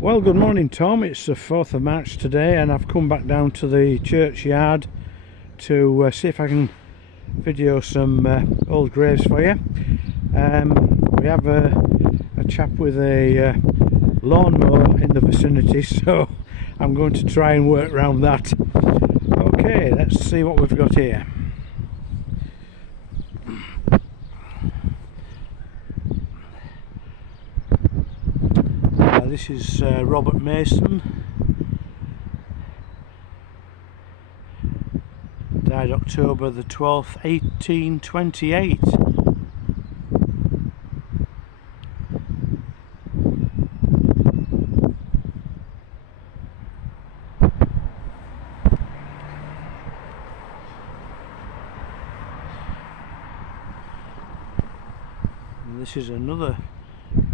Well, good morning, Tom. It's the 4th of March today, and I've come back down to the churchyard to see if I can video some old graves for you. We have a chap with a lawnmower in the vicinity, so I'm going to try and work around that. Okay, let's see what we've got here. This is Robert Mason, died October the 12th, 1828. And this is another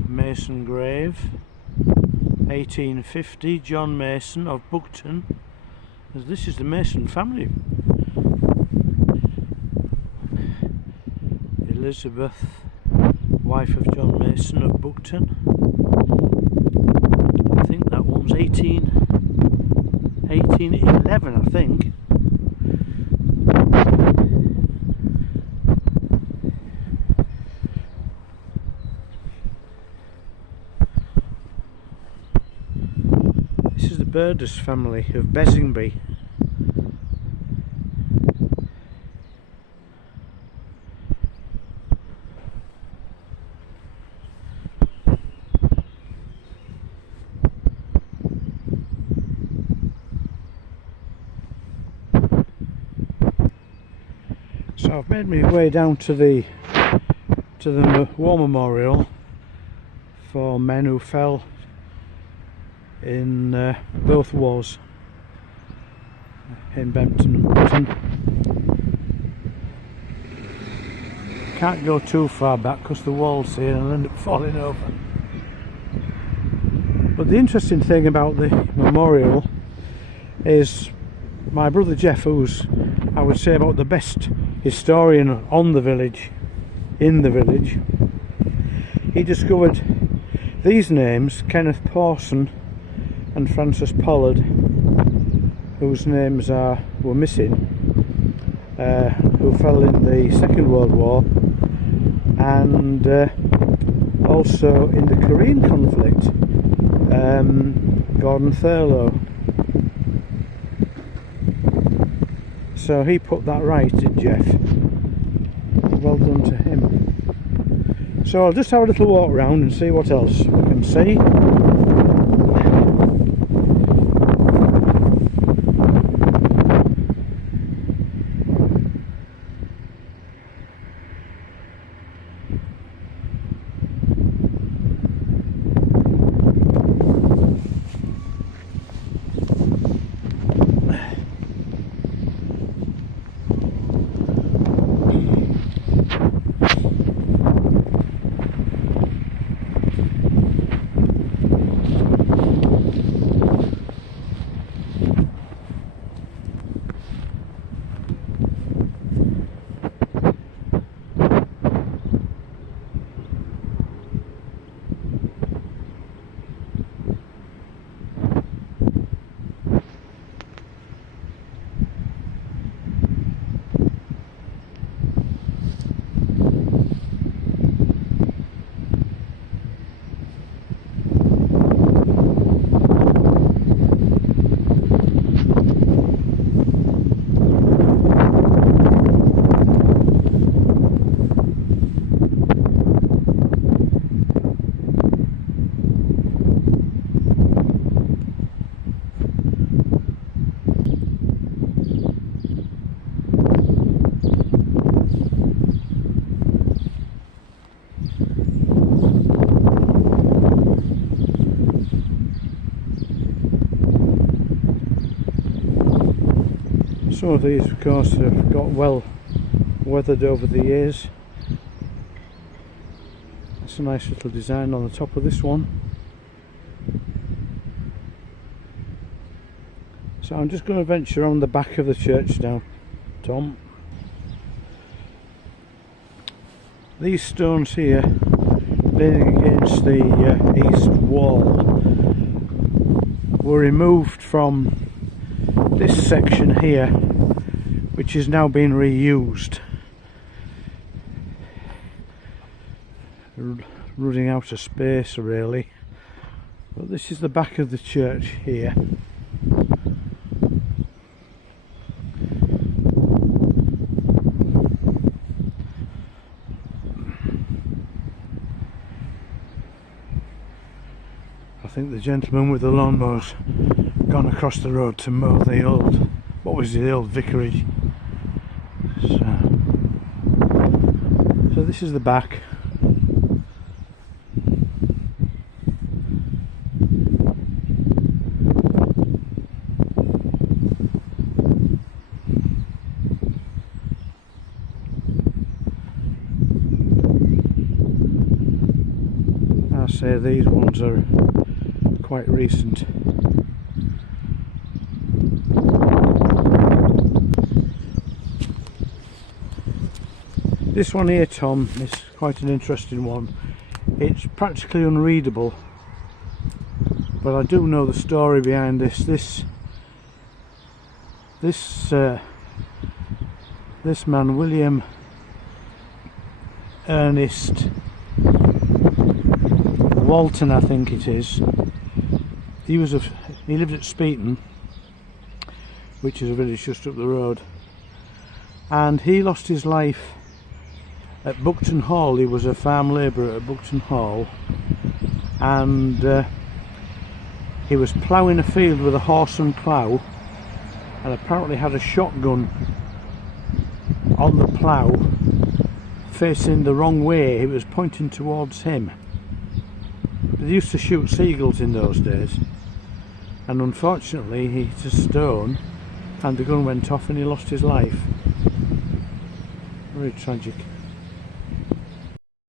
Mason grave. 1850, John Mason of Bempton. This is the Mason family. Elizabeth, wife of John Mason of Bempton. I think that one's 1811, I think. Birders family of Besingby. So I've made my way down to the war memorial for men who fell in both wars in Bempton and Bridlington. Can't go too far back because the wall's here and I'll end up falling over. But the interesting thing about the memorial is my brother Jeff, who's, I would say, about the best historian on the village, in the village, he discovered these names: Kenneth Pawson and Francis Pollard, whose names were missing, who fell in the Second World War and also in the Korean conflict. Gordon Thurlow. So he put that right, did Jeff? Well done to him. So I'll just have a little walk around and see what else we can see. Some of these, of course, have got well weathered over the years. That's a nice little design on the top of this one. So I'm just going to venture on the back of the church now, Tom. These stones here, leaning against the east wall, were removed from this section here, which is now being reused. Running out of space really. But this is the back of the church here. I think the gentleman with the lawnmower's gone across the road to mow the old, what was the old vicarage. So this is the back. I say these ones are quite recent. This one here, Tom, is quite an interesting one. It's practically unreadable, but I do know the story behind this. This man, William Ernest Walton, I think it is. He lived at Speeton, which is a village just up the road, and he lost his life at Bempton Hall. He was a farm labourer at Bempton Hall, and he was ploughing a field with a horse and plough, and apparently had a shotgun on the plough facing the wrong way. It was pointing towards him. They used to shoot seagulls in those days, and unfortunately he hit a stone and the gun went off and he lost his life. Very tragic.